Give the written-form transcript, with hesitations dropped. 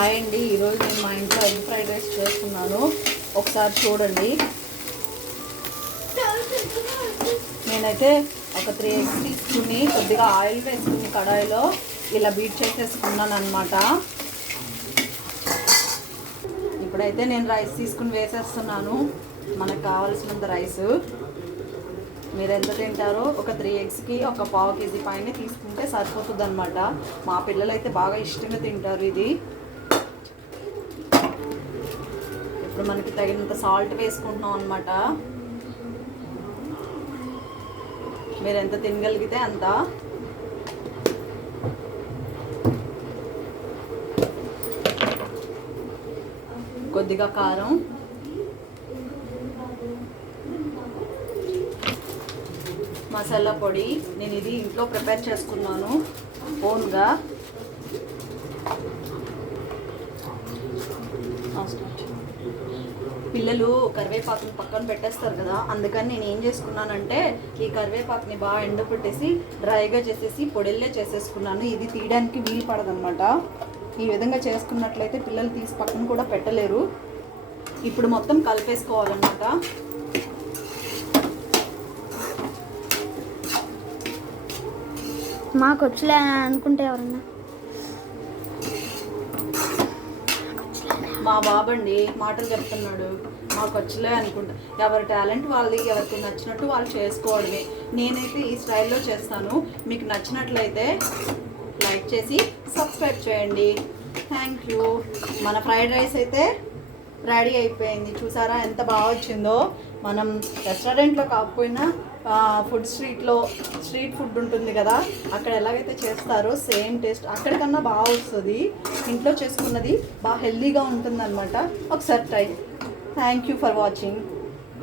Hi అండి, ఈరోజు నేను మా ఇంట్లో ఎగ్ ఫ్రైడ్ రైస్ చేస్తున్నాను. ఒకసారి చూడండి. నేనైతే ఒక 3 ఎగ్స్ తీసుకుని కొద్దిగా ఆయిల్ వేసుకుని కడాయిలో ఇలా బీట్ చేసేసుకున్నాను అనమాట. ఇప్పుడైతే నేను రైస్ తీసుకుని వేసేస్తున్నాను. మనకు కావాల్సినంత రైస్. మీరు ఎంత తింటారో ఒక 3 ఎగ్స్కి ఒక పావు కేజీ పైన తీసుకుంటే సరిపోతుంది అనమాట. మా పిల్లలు అయితే బాగా ఇష్టంగా తింటారు ఇది. ఇప్పుడు మనకి తగినంత సాల్ట్ వేసుకుంటున్నాం అనమాట. మీరు ఎంత తినగలిగితే అంత. కొద్దిగా కారం, మసాలా పొడి. నేను ఇది ఇంట్లో ప్రిపేర్ చేసుకున్నాను ఓన్గా. పిల్లలు కరివేపాకుని పక్కన పెట్టేస్తారు కదా, అందుకని నేను ఏం చేసుకున్నానంటే ఈ కరివేపాకుని బాగా ఎండపెట్టేసి డ్రైగా చేసేసి పొడిల్లే చేసేసుకున్నాను. ఇది తీయడానికి వీలు పడదనమాట. ఈ విధంగా చేసుకున్నట్లయితే పిల్లలు తీసి పక్కన కూడా పెట్టలేరు. ఇప్పుడు మొత్తం కలిపేసుకోవాలన్నమాట. మాకు వచ్చలే అనుకుంటే ఎవరన్నా మా బాబండి మాటలు చెప్తున్నాడు, మాకు వచ్చలే అనుకుంటా. ఎవరి టాలెంట్ వాళ్ళది, ఎవరికి నచ్చినట్టు వాళ్ళు చేసుకోవడమే. నేనైతే ఈ స్టైల్లో చేస్తాను. మీకు నచ్చినట్లయితే లైక్ చేసి సబ్స్క్రైబ్ చేయండి. Thank you. మన ఫ్రైడ్ రైస్ అయితే రెడీ అయిపోయింది. చూసారా ఎంత బాగా వచ్చిందో. మనం రెస్టారెంట్లో కాకపోయినా స్ట్రీట్ ఫుడ్ ఉంటుంది కదా, అక్కడ ఎలాగైతే చేస్తారో సేమ్ టేస్ట్ అక్కడికన్నా బాగా వస్తుంది. ఇంట్లో చేసుకున్నది బాగా హెల్దీగా ఉంటుంది అనమాట. ఒకసారి try. Thank you for watching.